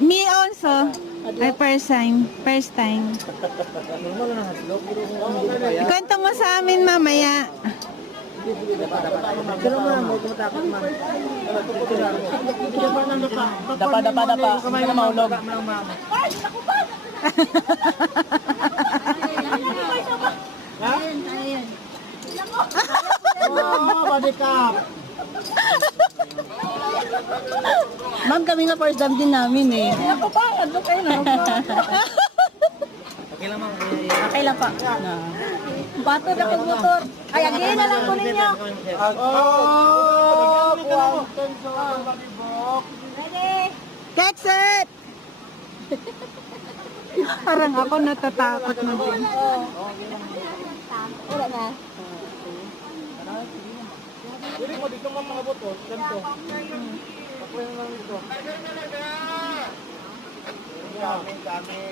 Me also. Ay, first time. First time. Kwento mo sa amin mamaya. Dapa. Hindi na mahulog. Ma'am, kami na first time din namin eh. Ako pa, ano kayo na? Okay lang ma'am. Okay lang pa. Bato na motor. Ay, again na lang po ninyo. Kekset! Parang ako natatakot na din. Wala na. Pwede mo dito mga boto. Ganito. Ako yung lang dito. Kami.